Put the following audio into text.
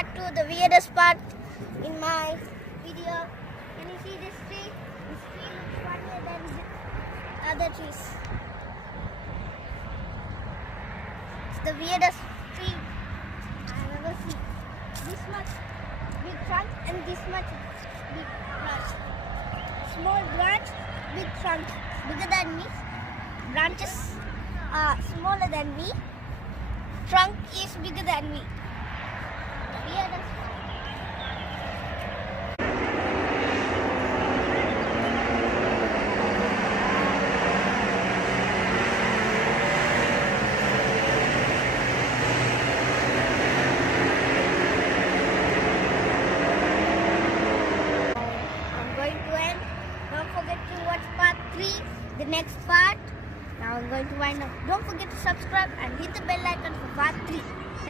part 2, the weirdest part in my video. Can you see this tree? This tree looks funnier than the other trees. It's the weirdest tree I've ever seen. This much big trunk and this much big branch. Small branch, big trunk, bigger than me. Branches are smaller than me. Trunk is bigger than me. The weirdest. I'm going to end. Don't forget to watch part 3, the next part. Now I'm going to wind up. Don't forget to subscribe and hit the bell icon for part 3.